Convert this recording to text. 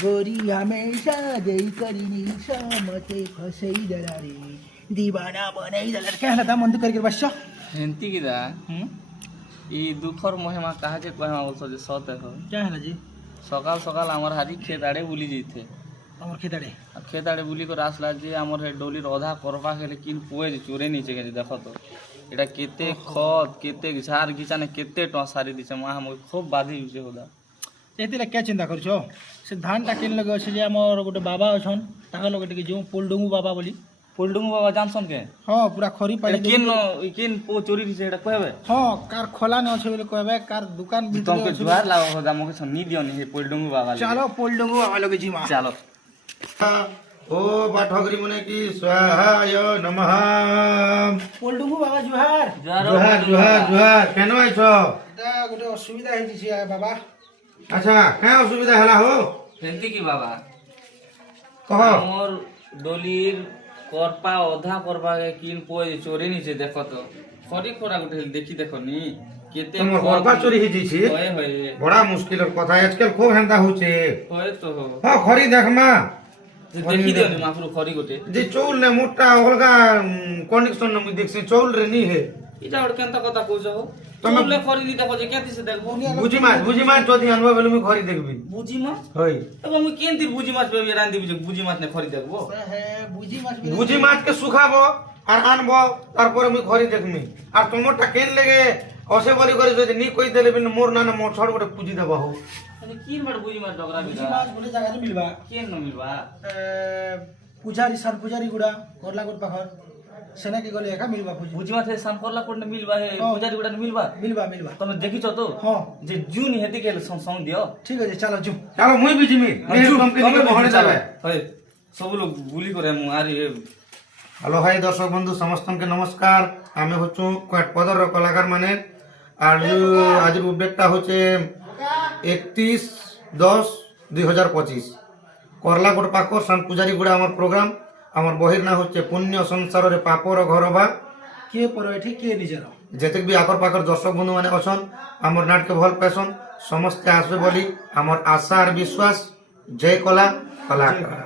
गोरी हमेशा जई करीनी मते फसई दला रे दीवाना बनाई दला क्या हला ता मंद करके बस হেন্তি কিদা এই দুঃখর মহিমা কাহাকে কহিমা বলছো যে সতে হয় क्या हला जी সকাল সকাল আমার হারি ক্ষেত আড়ে বুলি যেতে और खेताड़े আর ক্ষেত আড়ে বুলি করে আসলা যে আমার হে ডলির অধা করবা গেলে কিন পুয়ে যে চোরে নিচে গেছে দেখো তো এটা কেতে খত কেতে ঝাড় গিচানে কেতে ট সারি দিছে মা আমাকে খুব বাধি হইছে হোদা एतिला क्या चिंता करछ से धान टा किन लगे अछि जे हमर गोटे बाबा अछन ताका लगे टिके जो पोलडंगु बाबा बोली পোলডুঙ্গু বাবা জানছন কে हां पूरा खरी पानी এটা কিন কিন পো চোরি দিছে এটা কইবে हां कार खोला न अछि बोले कहबे कार दुकान भी তোমকে জুয়ার লাগ হোদা মকে নি দিও নি হে পোলডুঙ্গু বাবা चलो पोलडंगु बाबा लगे जी मा চলো ओ पाठकरी मुने की स्वाहाय नमः पोलडंगु बाबा जुहार जुहार जुहार जुहार केनो आइछो এটা গোটে অসুবিধা হইছি বাবা अच्छा क्या असुविधा हला हो হেন্তি কি বাবা कह আমার ডলির করপা অধা করবা কিন পুয়ে যে চোরে নিচে দেখো তো খরি খরা গুটে দেখি দেখো নি কেতে तुम गरबा चोरी ही जी छी হয় হয় बड़ा मुश्किल कथा आजकल खूब हेंदा होचे হয় তো हां खरी देखमा যে দেখি দিও নি মাপুর খরি গুটে जे चौल ने मोटा अलगा कंडीशन न मुई देखसी चौल रे नी है এটা ওর কেনতা কথা কইছো তুমি- তোমলে খরি নি দেখো যে কেতে সে দেখবো बुझी माछ चोदी अनबा बेलु मुई खरी देखबी বুঝি মাছ होई তবে আমি কেনতি বুঝি মাছ পেবি রান দিবি যে বুঝি মাছ নে খরি দেখবো है बुझी माछ बुझी माछ के सुखाबो আর আনবো তারপরে মুই খরি দেখমি আর তোমারটা কেন লেগে অসে বলি করে যদি নি কই দেলে বিন মোর না মোর ছড় গোটে পুজি দেবা হো আমি কিন বাড় বুঝি মাছ ডগরা बुझी বিদা माछ गोटे जगह मिलबा কেন ন মিলবা पुजारी सन पुजारी गुड़ा करला गुड़ पाखर सेना के गले एका मिलबा पूजी বুঝি মাছ সান করলা কোন মিলবা হে পূজারি গুড়া মিলবা मिलबा मिलबा তুমি দেখিছো তো हां যে জুন হেদি গেল সং দিও ठीक है चलो जू চলো মুই বুঝিমি তোমাকে নিয়ে বহনে যাবে হয় সব লোক গুলি করে মু আর হ্যালো হাই দর্শক বন্ধু সমস্তকে নমস্কার আমি হচ্ছু কয়েকপদর কলাকার মানে আর আজের উদ্বেগটা হচ্ছে 31/10/2025 করলাগড় পাকর সান পূজারি গুড়া আমার প্রোগ্রাম আমার বহির না হচ্ছে পুণ্য সংসারের পাপর ঘরবা के पर एठी के निजर যেতেক বি আকর পাকর দর্শক বন্ধু মানে অছন আমার নাটকে ভাল পাইছন সমস্তে আসবে বলি আমার আশা আর বিশ্বাস জয় কলা কলাকার।